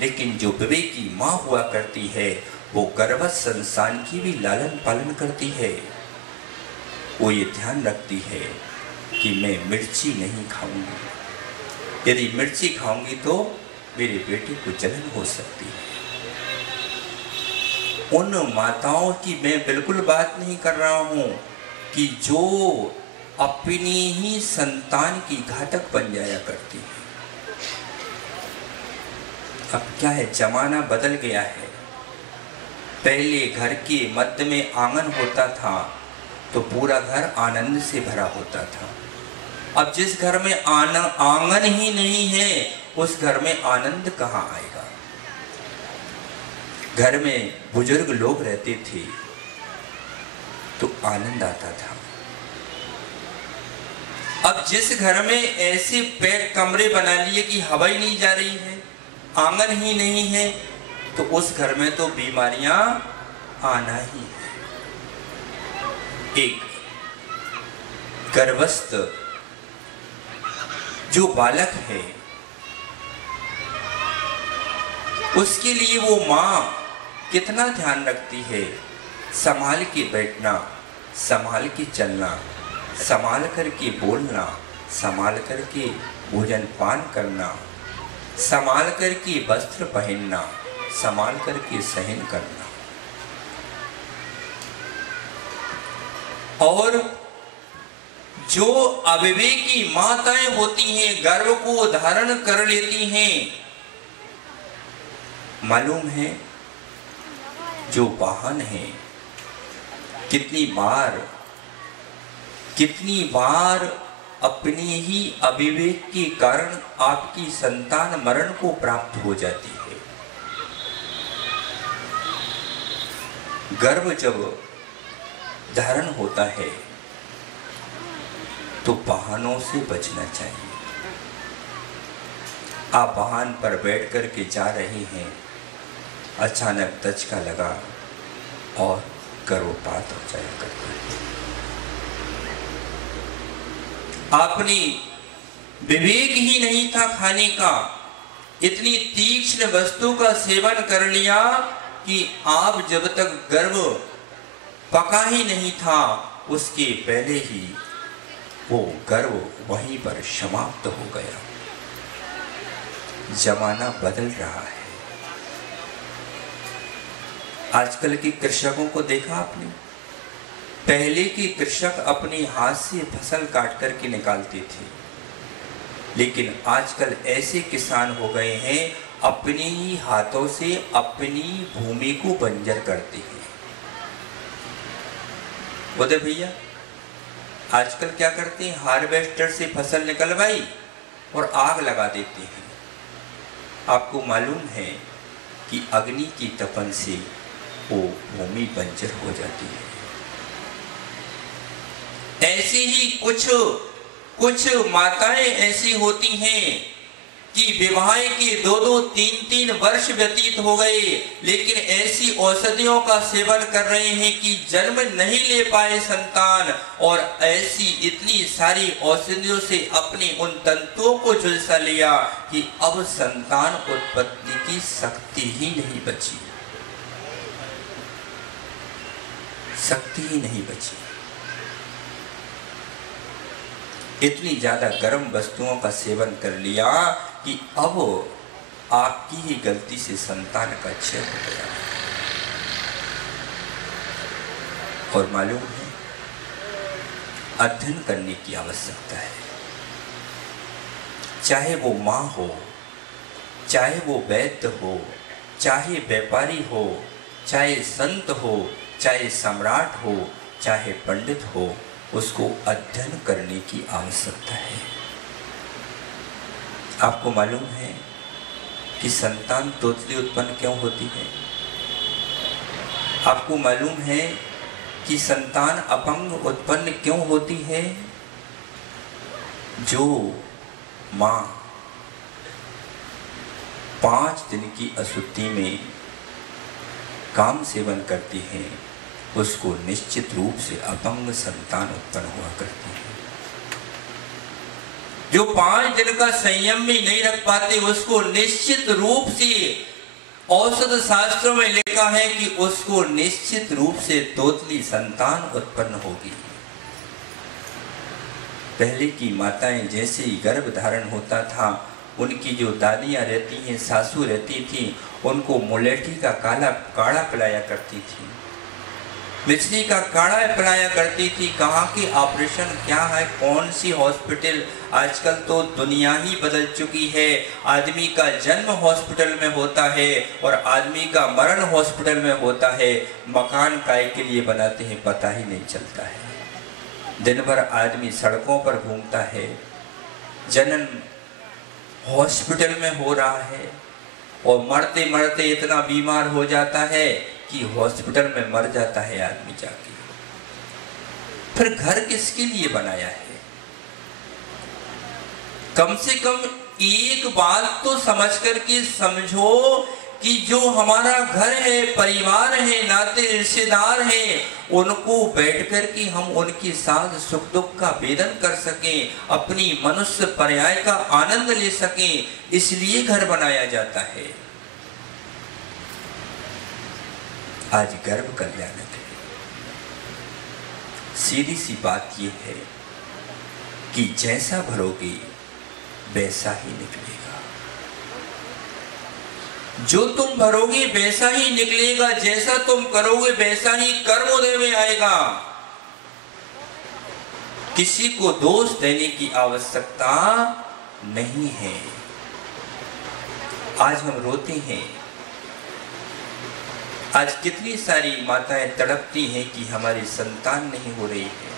लेकिन जो विवेकी मां हुआ करती है वो गर्भस्थ संतान की भी लालन पालन करती है। वो ये ध्यान रखती है कि मैं मिर्ची नहीं खाऊंगी, यदि मिर्ची खाऊंगी तो मेरे बेटे को जलन हो सकती है। उन माताओं की मैं बिल्कुल बात नहीं कर रहा हूं कि जो अपनी ही संतान की घातक बन जाया करती है। अब क्या है, जमाना बदल गया है। पहले घर के मध्य में आंगन होता था तो पूरा घर आनंद से भरा होता था। अब जिस घर में आंगन ही नहीं है उस घर में आनंद कहाँ आएगा। घर में बुजुर्ग लोग रहते थे तो आनंद आता था। अब जिस घर में ऐसे पैक कमरे बना लिए कि हवा ही नहीं जा रही है, आंगन ही नहीं है, तो उस घर में तो बीमारियां आना ही है। एक गर्भस्थ जो बालक है उसके लिए वो मां कितना ध्यान रखती है, संभाल के बैठना, संभाल के चलना, संभाल करके बोलना, संभाल करके भोजन पान करना, संभाल करके वस्त्र पहनना, संभाल करके सहन करना। और जो अविवेकी माताएं होती हैं, गर्भ को धारण कर लेती हैं, मालूम है जो वाहन है कितनी बार अपने ही अविवेक के कारण आपकी संतान मरण को प्राप्त हो जाती है। गर्भ जब धारण होता है तो वाहनों से बचना चाहिए। आप वाहन पर बैठ कर के जा रहे हैं, अचानक दचका लगा और गर्भपात हो जाया करता है। आपने विवेक ही नहीं था खाने का, इतनी तीक्ष्ण वस्तु का सेवन कर लिया कि आप जब तक गर्भ पका ही नहीं था उसके पहले ही वो गर्भ वहीं पर समाप्त हो गया। जमाना बदल रहा है। आजकल के कृषकों को देखा आपने? पहले के कृषक अपने हाथ से फसल काट करके निकालते थे, लेकिन आजकल ऐसे किसान हो गए हैं अपने ही हाथों से अपनी भूमि को बंजर करते हैं। बोले भैया आजकल क्या करते हैं, हार्वेस्टर से फसल निकलवाई और आग लगा देते हैं। आपको मालूम है कि अग्नि की तपन से वो भूमि बंजर हो जाती है। ऐसे ही कुछ माताएं ऐसी होती हैं कि विवाह के 2-3 वर्ष व्यतीत हो गए, लेकिन ऐसी औषधियों का सेवन कर रहे हैं कि जन्म नहीं ले पाए संतान, और ऐसी इतनी सारी औषधियों से अपने उन तंतुओं को झुलसा लिया कि अब संतान उत्पत्ति की शक्ति ही नहीं बची, शक्ति ही नहीं बची। इतनी ज्यादा गर्म वस्तुओं का सेवन कर लिया कि अब आपकी ही गलती से संतान का क्षय हो गया। और मालूम है अध्ययन करने की आवश्यकता है। चाहे वो माँ हो, चाहे वो वैद्य हो, चाहे व्यापारी हो, चाहे संत हो, चाहे सम्राट हो, चाहे पंडित हो, उसको अध्ययन करने की आवश्यकता है। आपको मालूम है कि संतान तोतली उत्पन्न क्यों होती है? आपको मालूम है कि संतान अपंग उत्पन्न क्यों होती है? जो मां 5 दिन की अशुद्धि में काम सेवन करती है, उसको निश्चित रूप से अपंग संतान उत्पन्न हुआ करती है। जो 5 दिन का संयम भी नहीं रख पाते, उसको निश्चित रूप से औषध शास्त्रों में लिखा है कि उसको निश्चित रूप से तोतली संतान उत्पन्न होगी। पहले की माताएं जैसे ही गर्भ धारण होता था, उनकी जो दादियां रहती हैं, सासू रहती थी, उनको मुलेठी का काढ़ा पिलाया करती थी, मिश्री का काढ़ा पिलाया करती थी। कहाँ की ऑपरेशन क्या है, कौन सी हॉस्पिटल, आजकल तो दुनिया ही बदल चुकी है। आदमी का जन्म हॉस्पिटल में होता है और आदमी का मरण हॉस्पिटल में होता है। मकान काय के लिए बनाते हैं पता ही नहीं चलता है। दिन भर आदमी सड़कों पर घूमता है, जन्म हॉस्पिटल में हो रहा है, और मरते मरते इतना बीमार हो जाता है कि हॉस्पिटल में मर जाता है आदमी जाके। फिर घर किसके लिए बनाया है? कम से कम एक बात तो समझ करके समझो कि जो हमारा घर है, परिवार है, नाते रिश्तेदार हैं, उनको बैठ कर के हम उनके साथ सुख दुख का वेदन कर सकें, अपनी मनुष्य पर्याय का आनंद ले सकें, इसलिए घर बनाया जाता है। आज गर्भ कल्याणक है। सीधी सी बात यह है कि जैसा भरोगे वैसा ही निकलेगा। जो तुम भरोगे वैसा ही निकलेगा, जैसा तुम करोगे वैसा ही कर्मोदय में आएगा। किसी को दोष देने की आवश्यकता नहीं है। आज हम रोते हैं, आज कितनी सारी माताएं तड़पती हैं कि हमारी संतान नहीं हो रही है,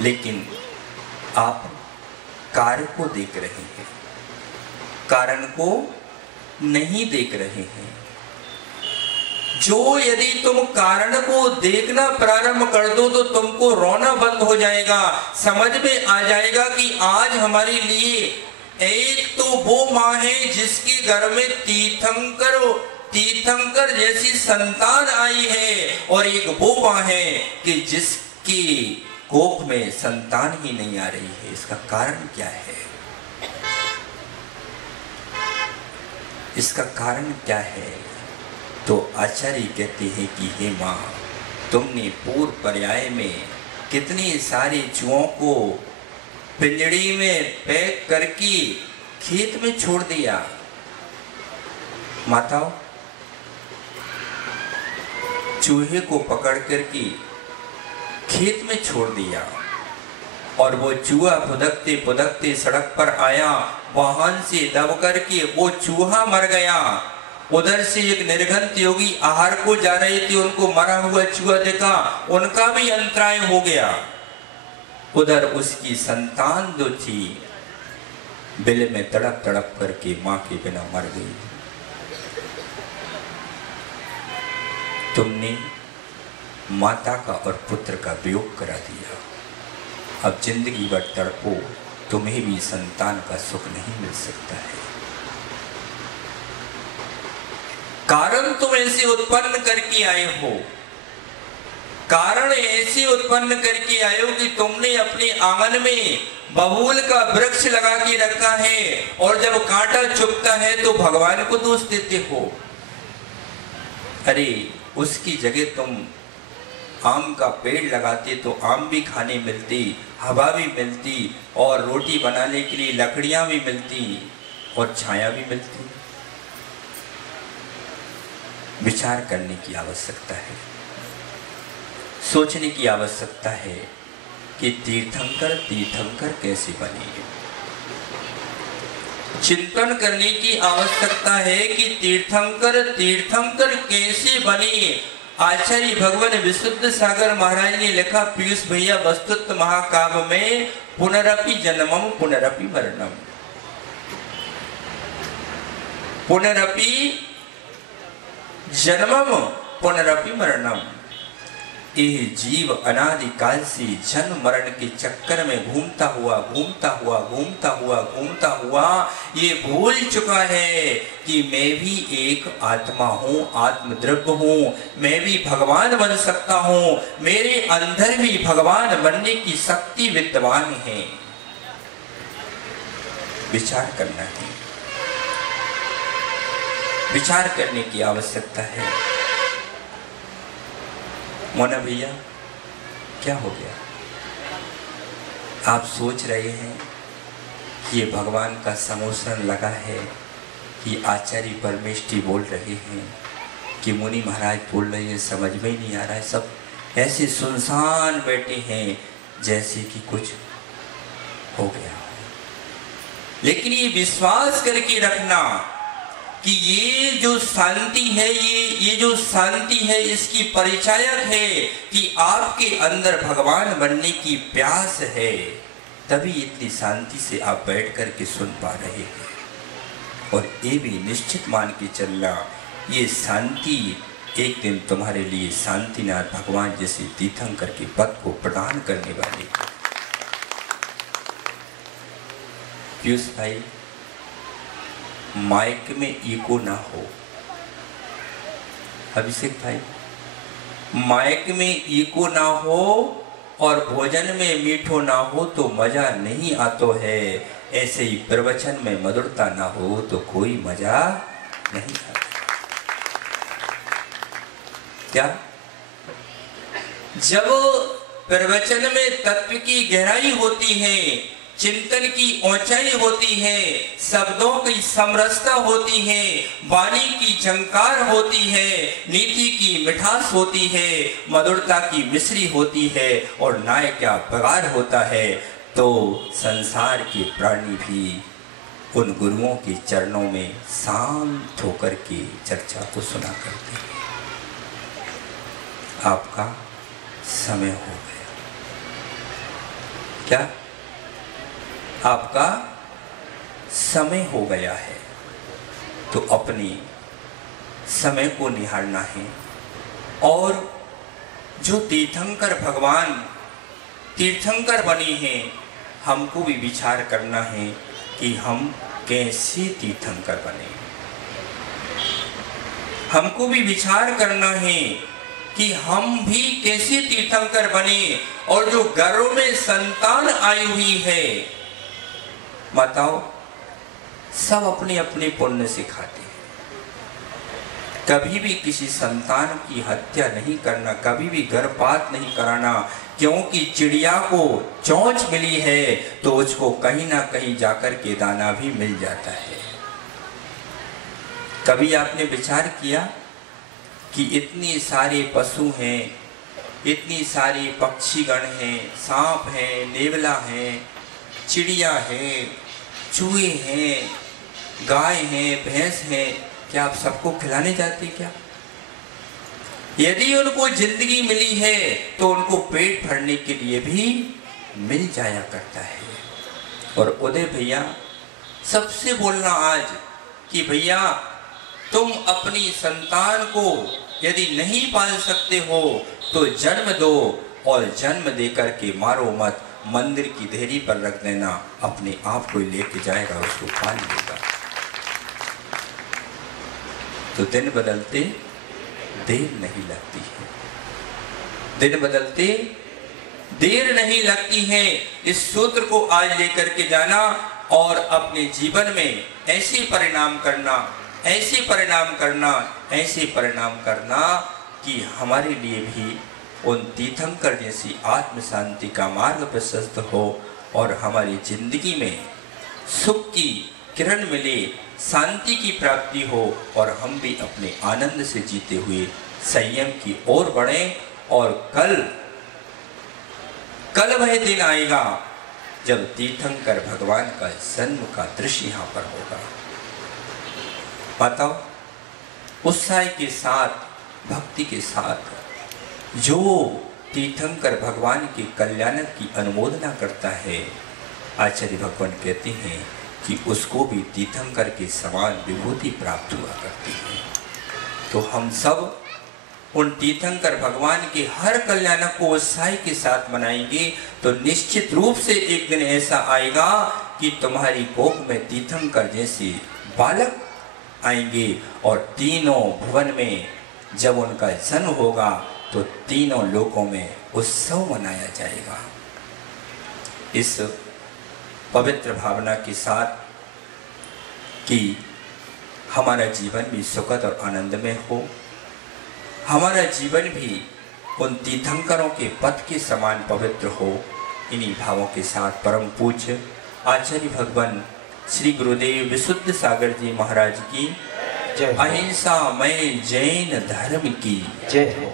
लेकिन आप कार्य को देख रहे हैं, कारण को नहीं देख रहे हैं। जो यदि तुम कारण को देखना प्रारंभ कर दो तो तुमको रोना बंद हो जाएगा। समझ में आ जाएगा कि आज हमारे लिए एक तो वो माँ है जिसके घर में तीर्थंकर जैसी संतान आई है, और एक वो माँ है कि जिसकी कोख में संतान ही नहीं आ रही है। इसका कारण क्या है? इसका कारण क्या है? तो आचार्य कहते हैं कि हे माँ, तुमने पूर्व पर्याय में कितनी सारी चूहों को पिंजड़ी में पैक करके खेत में छोड़ दिया। माताओं, चूहे को पकड़ करके खेत में छोड़ दिया और वो चूहा फुदकते फुदकते सड़क पर आया, वाहन से दब करके वो चूहा मर गया। उधर से एक निर्घंत योगी आहार को जा रहे थे, उनको मरा हुआ चूहा देखा, उनका भी अंतराय हो गया। उधर उसकी संतान जो थी बिल में तड़प तड़प करके मां के बिना मर गई। तुमने माता का और पुत्र का वियोग करा दिया, अब जिंदगी भर तड़पो, तुम्हें भी संतान का सुख नहीं मिल सकता है। कारण तुम ऐसे उत्पन्न करके आए हो, कारण ऐसे उत्पन्न करके आए हो कि तुमने अपने आंगन में बबूल का वृक्ष लगा के रखा है और जब कांटा चुभता है तो भगवान को दोष देते हो। अरे उसकी जगह तुम आम का पेड़ लगाते तो आम भी खाने मिलती, हवा भी मिलती और रोटी बनाने के लिए लकड़ियां भी मिलती और छाया भी मिलती। विचार करने की आवश्यकता है, सोचने की आवश्यकता है कि तीर्थंकर तीर्थंकर कैसे बने। चिंतन करने की आवश्यकता है कि तीर्थंकर तीर्थंकर कैसे बने। आचार्य भगवान विशुद्ध सागर महाराज ने लिखा पीयूष भैया वस्तुत्व महाकाव्य में, पुनरपि जन्मम पुनरपि मरणम, पुनरपि जन्मम पुनरपि मरणम। ये जीव अनादिकाल से जन्म मरण के चक्कर में घूमता हुआ घूमता हुआ घूमता हुआ घूमता हुआ ये भूल चुका है कि मैं भी एक आत्मा हूँ, आत्मद्रव्य हूँ, मैं भी भगवान बन सकता हूँ, मेरे अंदर भी भगवान बनने की शक्ति विद्यमान है। विचार करना है, विचार करने की आवश्यकता है। मोना भैया क्या हो गया? आप सोच रहे हैं कि ये भगवान का समोसन लगा है कि आचार्य परमेष्ठी बोल रहे हैं कि मुनि महाराज बोल रहे हैं, समझ में ही नहीं आ रहा है। सब ऐसे सुनसान बैठे हैं जैसे कि कुछ हो गया। लेकिन ये विश्वास करके रखना कि ये जो शांति है, ये जो शांति है इसकी परिचायक है कि आपके अंदर भगवान बनने की प्यास है, तभी इतनी शांति से आप बैठ कर के सुन पा रहे हैं। और ये भी निश्चित मान के चलना, ये शांति एक दिन तुम्हारे लिए शांतिनाथ भगवान जैसे तीर्थंकर के पद को प्रदान करने वाले। पीयूष भाई, माइक में ईको ना हो। अभिषेक भाई, माइक में ईको ना हो और भोजन में मीठो ना हो तो मजा नहीं आतो है। ऐसे ही प्रवचन में मधुरता ना हो तो कोई मजा नहीं आता। क्या? जब प्रवचन में तत्व की गहराई होती है, चिंतन की ऊंचाई होती है, शब्दों की समरसता होती है, वाणी की झंकार होती है, नीति की मिठास होती है, मधुरता की मिश्री होती है और नाय का पगार होता है, तो संसार के प्राणी भी उन गुरुओं के चरणों में शांत होकर के चर्चा को सुना करते हैं। आपका समय हो गया। क्या? आपका समय हो गया है, तो अपने समय को निहारना है। और जो तीर्थंकर भगवान तीर्थंकर बने हैं, हमको भी विचार करना है कि हम कैसे तीर्थंकर बने। हमको भी विचार करना है कि हम भी कैसे तीर्थंकर बने। और जो घरों में संतान आई हुई है, माताओं सब अपने अपने पुण्य से खाते हैं। कभी भी किसी संतान की हत्या नहीं करना, कभी भी गर्भपात नहीं कराना, क्योंकि चिड़िया को चोंच मिली है तो उसको कहीं ना कहीं जाकर के दाना भी मिल जाता है। कभी आपने विचार किया कि इतने सारे पशु हैं, इतनी सारी पक्षीगण हैं, सांप हैं, नेवला हैं, चिड़िया है, चूहे हैं, गाय हैं, भैंस हैं, क्या आप सबको खिलाने जाते क्या? यदि उनको जिंदगी मिली है तो उनको पेट भरने के लिए भी मिल जाया करता है। और उदय भैया सबसे बोलना आज कि भैया तुम अपनी संतान को यदि नहीं पाल सकते हो तो जन्म दो, और जन्म देकर के मारो मत, मंदिर की देहरी पर रख देना, अपने आप को लेके जाएगा, उसको पाल लेगा। तो दिन बदलते देर नहीं लगती है, दिन बदलते देर नहीं लगती है। इस सूत्र को आज लेकर के जाना और अपने जीवन में ऐसे परिणाम करना, ऐसे परिणाम करना, ऐसे परिणाम करना कि हमारे लिए भी उन तीर्थंकर जैसी आत्म शांति का मार्ग प्रशस्त हो और हमारी जिंदगी में सुख की किरण मिले, शांति की प्राप्ति हो और हम भी अपने आनंद से जीते हुए संयम की ओर बढ़ें। और कल वह दिन आएगा जब तीर्थंकर भगवान का जन्म का दृश्य यहाँ पर होगा। बताओ, उत्साह के साथ, भक्ति के साथ जो तीर्थंकर भगवान के कल्याण की अनुमोदना करता है, आचार्य भगवान कहते हैं कि उसको भी तीर्थंकर के समान विभूति प्राप्त हुआ करती है। तो हम सब उन तीर्थंकर भगवान के हर कल्याण को उत्साह के साथ मनाएंगे तो निश्चित रूप से एक दिन ऐसा आएगा कि तुम्हारी कोख में तीर्थंकर जैसे बालक आएंगे और तीनों भुवन में जब उनका जन्म होगा तो तीनों लोकों में उत्सव मनाया जाएगा। इस पवित्र भावना के साथ कि हमारा जीवन भी सुखद और आनंदमय हो, हमारा जीवन भी उन तीर्थंकरों के पथ के समान पवित्र हो, इन्हीं भावों के साथ परम पूज्य आचार्य भगवान श्री गुरुदेव विशुद्ध सागर जी महाराज की अहिंसा मय जैन धर्म की जय हो।